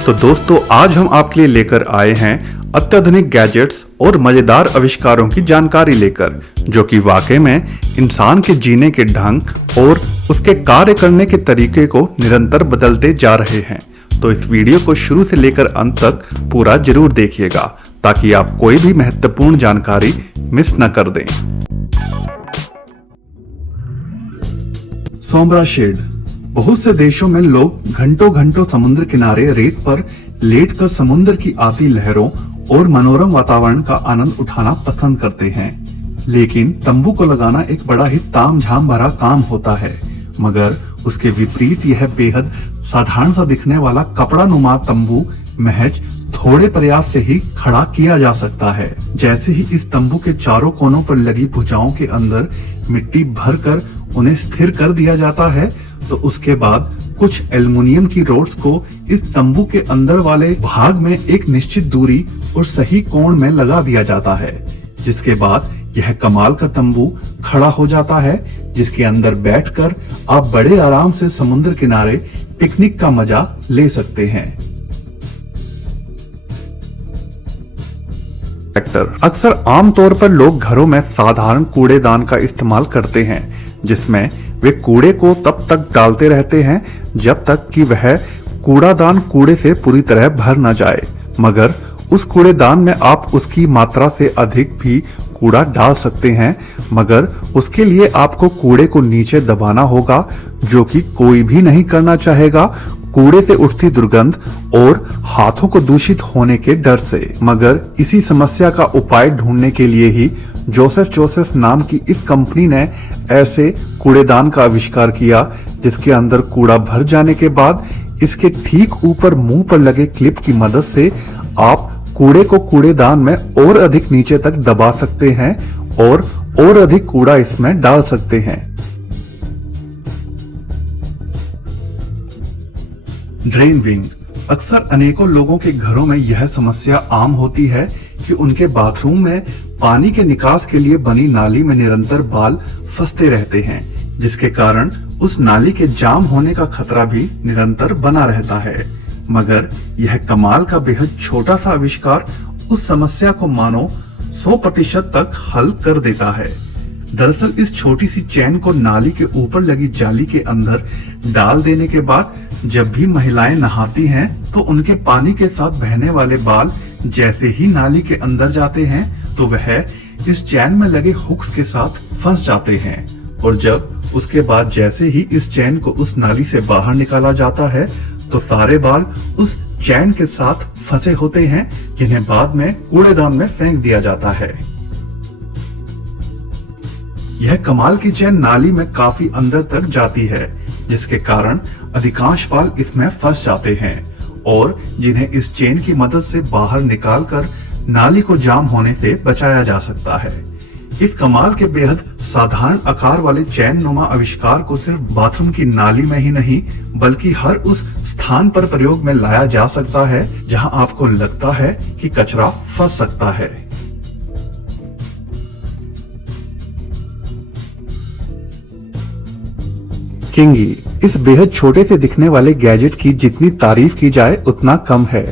तो दोस्तों आज हम आपके लिए लेकर आए हैं अत्याधुनिक गैजेट्स और मजेदार आविष्कारों की जानकारी लेकर, जो कि वाकई में इंसान के जीने के ढंग और उसके कार्य करने के तरीके को निरंतर बदलते जा रहे हैं। तो इस वीडियो को शुरू से लेकर अंत तक पूरा जरूर देखिएगा ताकि आप कोई भी महत्वपूर्ण जानकारी मिस न कर दें। सोम्ब्रा शेड। बहुत से देशों में लोग घंटों घंटों समुद्र किनारे रेत पर लेटकर समुद्र की आती लहरों और मनोरम वातावरण का आनंद उठाना पसंद करते हैं। लेकिन तंबू को लगाना एक बड़ा ही तामझाम भरा काम होता है, मगर उसके विपरीत यह बेहद साधारण सा दिखने वाला कपड़ा नुमा तंबू महज थोड़े प्रयास से ही खड़ा किया जा सकता है। जैसे ही इस तंबू के चारों कोनों पर लगी भुजाओं के अंदर मिट्टी भरकर उन्हें स्थिर कर दिया जाता है, तो उसके बाद कुछ एल्युमिनियम की रोड्स को इस तंबू के अंदर वाले भाग में एक निश्चित दूरी और सही कोण में लगा दिया जाता है, जिसके बाद यह कमाल का तंबू खड़ा हो जाता है, जिसके अंदर बैठकर आप बड़े आराम से समुद्र किनारे पिकनिक का मजा ले सकते हैं। अक्सर आमतौर पर लोग घरों में साधारण कूड़ेदान का इस्तेमाल करते हैं, जिसमें वे कूड़े को तब तक डालते रहते हैं जब तक कि वह कूड़ादान कूड़े से पूरी तरह भर न जाए। मगर उस कूड़ेदान में आप उसकी मात्रा से अधिक भी कूड़ा डाल सकते हैं, मगर उसके लिए आपको कूड़े को नीचे दबाना होगा, जो कि कोई भी नहीं करना चाहेगा, कूड़े से उठती दुर्गंध और हाथों को दूषित होने के डर से। मगर इसी समस्या का उपाय ढूंढने के लिए ही जोसेफ नाम की इस कंपनी ने ऐसे कूड़ेदान का आविष्कार किया, जिसके अंदर कूड़ा भर जाने के बाद इसके ठीक ऊपर मुंह पर लगे क्लिप की मदद से आप कूड़े को कूड़ेदान में और अधिक नीचे तक दबा सकते हैं और अधिक कूड़ा इसमें डाल सकते हैं। Drain wing. अक्सर अनेकों लोगों के घरों में यह समस्या आम होती है कि उनके बाथरूम में पानी के निकास के लिए बनी नाली में निरंतर बाल फंसते रहते हैं, जिसके कारण उस नाली के जाम होने का खतरा भी निरंतर बना रहता है। मगर यह कमाल का बेहद छोटा सा आविष्कार उस समस्या को मानो 100% तक हल कर देता है। दरअसल इस छोटी सी चैन को नाली के ऊपर लगी जाली के अंदर डाल देने के बाद जब भी महिलाएं नहाती हैं, तो उनके पानी के साथ बहने वाले बाल जैसे ही नाली के अंदर जाते हैं, तो वह इस चैन में लगे हुक्स के साथ फंस जाते हैं। और जब उसके बाद जैसे ही इस चैन को उस नाली से बाहर निकाला जाता है, तो सारे बाल उस चैन के साथ फंसे होते हैं, जिन्हें बाद में कूड़ेदान में फेंक दिया जाता है। यह कमाल की चैन नाली में काफी अंदर तक जाती है, जिसके कारण अधिकांश बाल इसमें फंस जाते हैं और जिन्हें इस चेन की मदद से बाहर निकालकर नाली को जाम होने से बचाया जा सकता है। इस कमाल के बेहद साधारण आकार वाले चैन नुमा आविष्कार को सिर्फ बाथरूम की नाली में ही नहीं, बल्कि हर उस स्थान पर प्रयोग में लाया जा सकता है जहां आपको लगता है कि कचरा फंस सकता है। किंगी। इस बेहद छोटे से दिखने वाले गैजेट की जितनी तारीफ की जाए उतना कम है।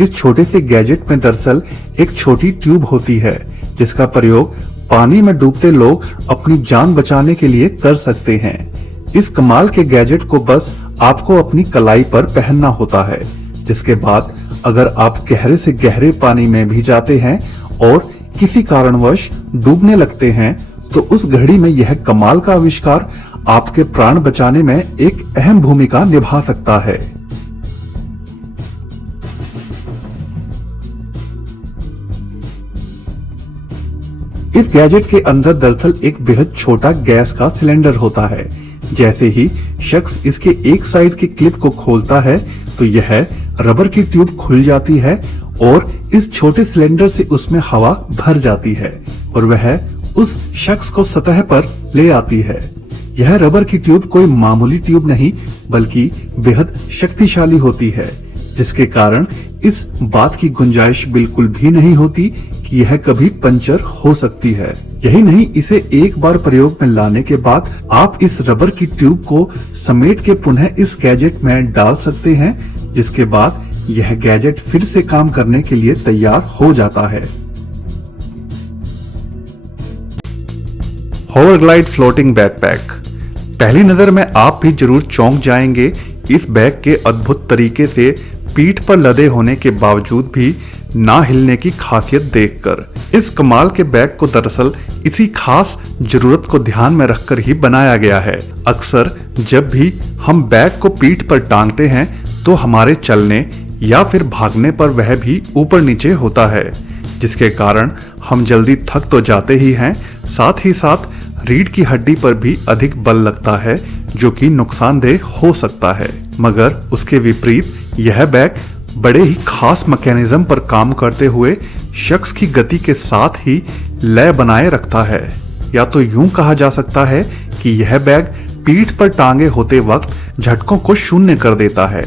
इस छोटे से गैजेट में दरअसल एक छोटी ट्यूब होती है, जिसका प्रयोग पानी में डूबते लोग अपनी जान बचाने के लिए कर सकते हैं। इस कमाल के गैजेट को बस आपको अपनी कलाई पर पहनना होता है, जिसके बाद अगर आप गहरे से गहरे पानी में भी जाते हैं और किसी कारणवश डूबने लगते हैं, तो उस घड़ी में यह कमाल का आविष्कार आपके प्राण बचाने में एक अहम भूमिका निभा सकता है। इस गैजेट के अंदर दरअसल एक बेहद छोटा गैस का सिलेंडर होता है। जैसे ही शख्स इसके एक साइड की क्लिप को खोलता है, तो यह रबर की ट्यूब खुल जाती है और इस छोटे सिलेंडर से उसमें हवा भर जाती है और वह उस शख्स को सतह पर ले आती है। यह रबर की ट्यूब कोई मामूली ट्यूब नहीं, बल्कि बेहद शक्तिशाली होती है, जिसके कारण इस बात की गुंजाइश बिल्कुल भी नहीं होती कि यह कभी पंचर हो सकती है। यही नहीं, इसे एक बार प्रयोग में लाने के बाद आप इस रबर की ट्यूब को समेट के पुनः इस गैजेट में डाल सकते हैं, जिसके बाद यह गैजेट फिर से काम करने के लिए तैयार हो जाता है। होवरग्लाइड फ्लोटिंग बैकपैक। पहली नजर में आप भी जरूर चौंक जाएंगे इस बैग के अद्भुत तरीके से पीठ पर लदे होने के बावजूद भी ना हिलने की खासियत देखकर। इस कमाल के बैग को दरअसल इसी खास जरूरत को ध्यान में रखकर ही बनाया गया है। अक्सर जब भी हम बैग को पीठ पर टांगते हैं तो हमारे चलने या फिर भागने पर वह भी ऊपर नीचे होता है, जिसके कारण हम जल्दी थक तो जाते ही हैं, साथ ही साथ रीढ़ की हड्डी पर भी अधिक बल लगता है जो कि नुकसानदेह हो सकता है। मगर उसके विपरीत यह बैग बड़े ही खास मैकेनिज्म पर काम करते हुए शख्स की गति के साथ ही लय बनाए रखता है। या तो यूं कहा जा सकता है कि यह बैग पीठ पर टांगे होते वक्त झटकों को शून्य कर देता है।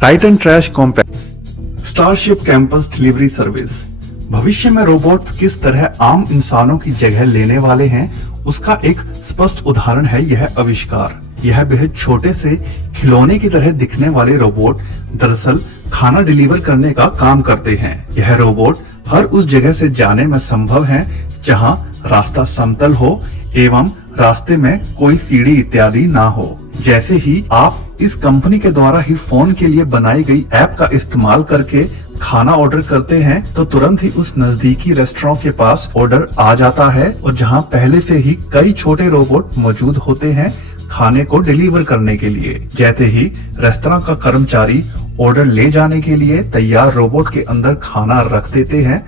Titan trash compact. Starship campus delivery service. भविष्य में रोबोट किस तरह आम इंसानों की जगह लेने वाले हैं, उसका एक स्पष्ट उदाहरण है यह आविष्कार। यह बेहद छोटे से खिलौने की तरह दिखने वाले रोबोट दरअसल खाना डिलीवर करने का काम करते हैं। यह रोबोट हर उस जगह से जाने में संभव है जहां रास्ता समतल हो एवं रास्ते में कोई सीढ़ी इत्यादि ना हो। जैसे ही आप इस कंपनी के द्वारा ही फोन के लिए बनाई गई ऐप का इस्तेमाल करके खाना ऑर्डर करते हैं तो तुरंत ही उस नजदीकी रेस्टोरेंट के पास ऑर्डर आ जाता है, और जहां पहले से ही कई छोटे रोबोट मौजूद होते हैं खाने को डिलीवर करने के लिए। जैसे ही रेस्टोरेंट का कर्मचारी ऑर्डर ले जाने के लिए तैयार रोबोट के अंदर खाना रख देते हैं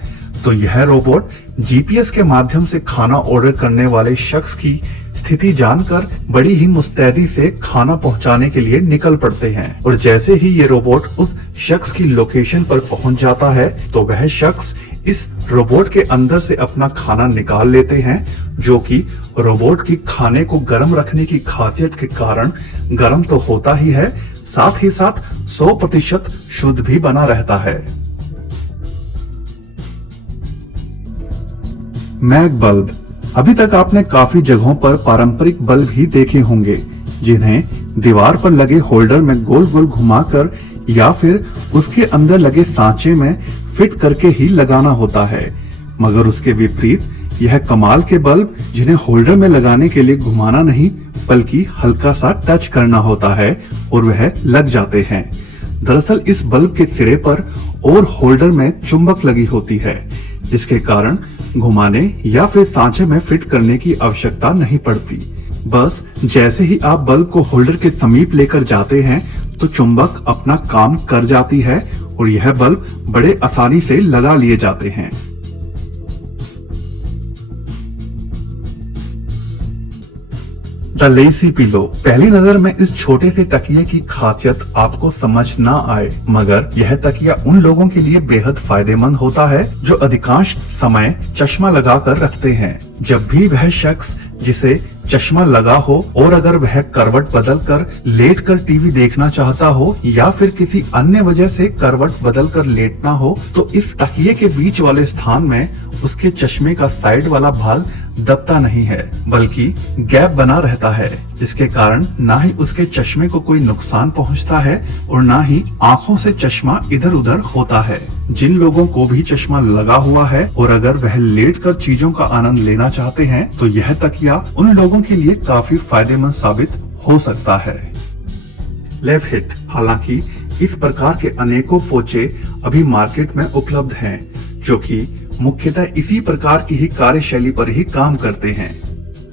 तो यह रोबोट जीपीएस के माध्यम से खाना ऑर्डर करने वाले शख्स की स्थिति जानकर बड़ी ही मुस्तैदी से खाना पहुंचाने के लिए निकल पड़ते हैं। और जैसे ही ये रोबोट उस शख्स की लोकेशन पर पहुंच जाता है तो वह शख्स इस रोबोट के अंदर से अपना खाना निकाल लेते हैं, जो कि रोबोट की खाने को गर्म रखने की खासियत के कारण गर्म तो होता ही है, साथ ही साथ 100% शुद्ध भी बना रहता है। मैग बल्ब। अभी तक आपने काफी जगहों पर पारंपरिक बल्ब ही देखे होंगे जिन्हें दीवार पर लगे होल्डर में गोल गोल घुमाकर या फिर उसके अंदर लगे सांचे में फिट करके ही लगाना होता है। मगर उसके विपरीत यह कमाल के बल्ब जिन्हें होल्डर में लगाने के लिए घुमाना नहीं बल्कि हल्का सा टच करना होता है और वह लग जाते हैं। दरअसल इस बल्ब के सिरे पर और होल्डर में चुंबक लगी होती है, जिसके कारण घुमाने या फिर सांचे में फिट करने की आवश्यकता नहीं पड़ती। बस जैसे ही आप बल्ब को होल्डर के समीप लेकर जाते हैं तो चुंबक अपना काम कर जाती है और यह बल्ब बड़े आसानी से लगा लिए जाते हैं। The lazy pillow. पहली नजर में इस छोटे से तकिए की खासियत आपको समझ ना आए, मगर यह तकिया उन लोगों के लिए बेहद फायदेमंद होता है जो अधिकांश समय चश्मा लगाकर रखते हैं। जब भी वह शख्स जिसे चश्मा लगा हो और अगर वह करवट बदलकर लेटकर टीवी देखना चाहता हो या फिर किसी अन्य वजह से करवट बदलकर लेटना हो तो इस तकिए के बीच वाले स्थान में उसके चश्मे का साइड वाला भाग दबता नहीं है बल्कि गैप बना रहता है, जिसके कारण ना ही उसके चश्मे को कोई नुकसान पहुंचता है और ना ही आंखों से चश्मा इधर उधर होता है। जिन लोगों को भी चश्मा लगा हुआ है और अगर वह लेटकर चीजों का आनंद लेना चाहते हैं तो यह तकिया उन लोगों के लिए काफी फायदेमंद साबित हो सकता है। Left hit. हालांकि इस प्रकार के अनेकों पोचे अभी मार्केट में उपलब्ध हैं जो कि मुख्यतः इसी प्रकार की ही कार्यशैली पर ही काम करते हैं,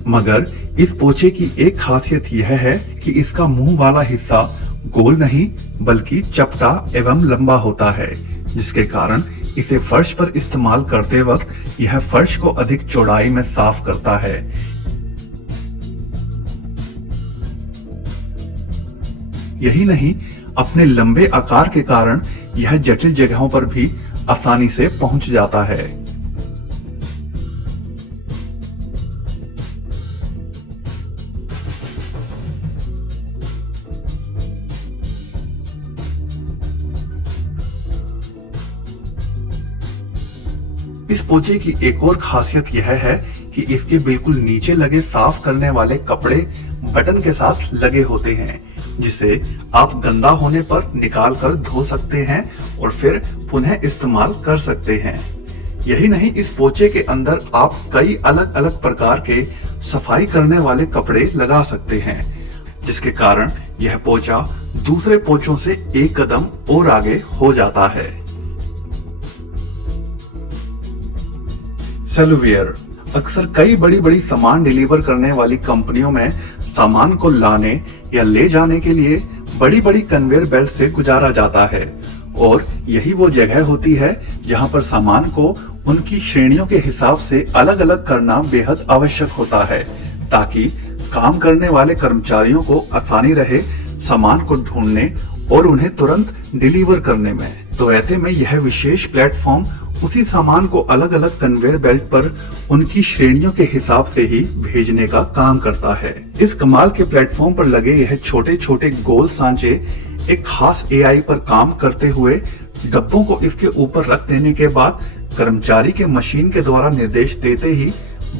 मगर इस पोचे की एक खासियत यह है कि इसका मुंह वाला हिस्सा गोल नहीं बल्कि चपटा एवं लंबा होता है, जिसके कारण इसे फर्श पर इस्तेमाल करते वक्त यह फर्श को अधिक चौड़ाई में साफ करता है। यही नहीं, अपने लंबे आकार के कारण यह जटिल जगहों पर भी आसानी से पहुंच जाता है। इस पोचे की एक और खासियत यह है कि इसके बिल्कुल नीचे लगे साफ करने वाले कपड़े बटन के साथ लगे होते हैं, जिसे आप गंदा होने पर निकाल कर धो सकते हैं और फिर पुनः इस्तेमाल कर सकते हैं। यही नहीं, इस पोछे के अंदर आप कई अलग अलग प्रकार के सफाई करने वाले कपड़े लगा सकते हैं, जिसके कारण यह पोछा दूसरे पोछों से एक कदम और आगे हो जाता है। सेलुवियर अक्सर कई बड़ी बड़ी सामान डिलीवर करने वाली कंपनियों में सामान को लाने या ले जाने के लिए बड़ी बड़ी कन्वेयर बेल्ट से गुजारा जाता है, और यही वो जगह होती है जहां पर सामान को उनकी श्रेणियों के हिसाब से अलग अलग करना बेहद आवश्यक होता है, ताकि काम करने वाले कर्मचारियों को आसानी रहे सामान को ढूंढने और उन्हें तुरंत डिलीवर करने में। तो ऐसे में यह विशेष प्लेटफॉर्म उसी सामान को अलग अलग कन्वेयर बेल्ट पर उनकी श्रेणियों के हिसाब से ही भेजने का काम करता है। इस कमाल के प्लेटफॉर्म पर लगे यह छोटे छोटे गोल सांचे एक खास एआई पर काम करते हुए डब्बों को इसके ऊपर रख देने के बाद कर्मचारी के मशीन के द्वारा निर्देश देते ही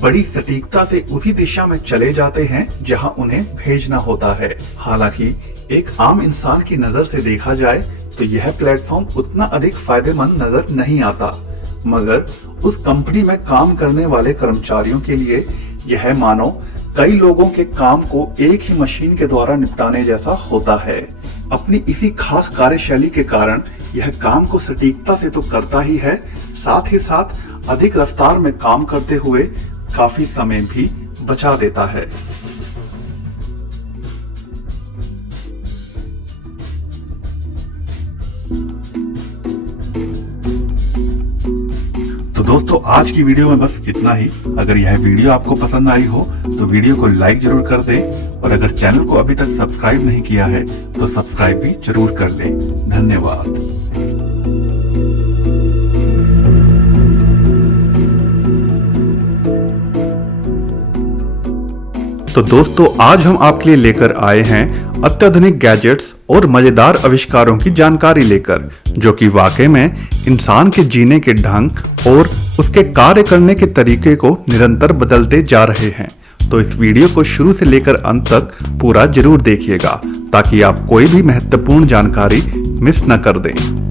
बड़ी सटीकता से उसी दिशा में चले जाते हैं जहां उन्हें भेजना होता है। हालांकि एक आम इंसान की नजर से देखा जाए तो यह प्लेटफॉर्म उतना अधिक फायदेमंद नजर नहीं आता, मगर उस कंपनी में काम करने वाले कर्मचारियों के लिए यह मानो कई लोगों के काम को एक ही मशीन के द्वारा निपटाने जैसा होता है। अपनी इसी खास कार्यशैली के कारण यह काम को सटीकता से तो करता ही है, साथ ही साथ अधिक रफ्तार में काम करते हुए काफी समय भी बचा देता है। तो दोस्तों, आज की वीडियो में बस इतना ही। अगर यह वीडियो आपको पसंद आई हो तो वीडियो को लाइक जरूर कर दें, और अगर चैनल को अभी तक सब्सक्राइब नहीं किया है तो सब्सक्राइब भी जरूर कर लें। धन्यवाद। तो दोस्तों, आज हम आपके लिए लेकर आए हैं अत्याधुनिक गैजेट्स और मजेदार आविष्कारों की जानकारी लेकर, जो कि वाकई में इंसान के जीने के ढंग और उसके कार्य करने के तरीके को निरंतर बदलते जा रहे हैं। तो इस वीडियो को शुरू से लेकर अंत तक पूरा जरूर देखिएगा, ताकि आप कोई भी महत्वपूर्ण जानकारी मिस न कर दें।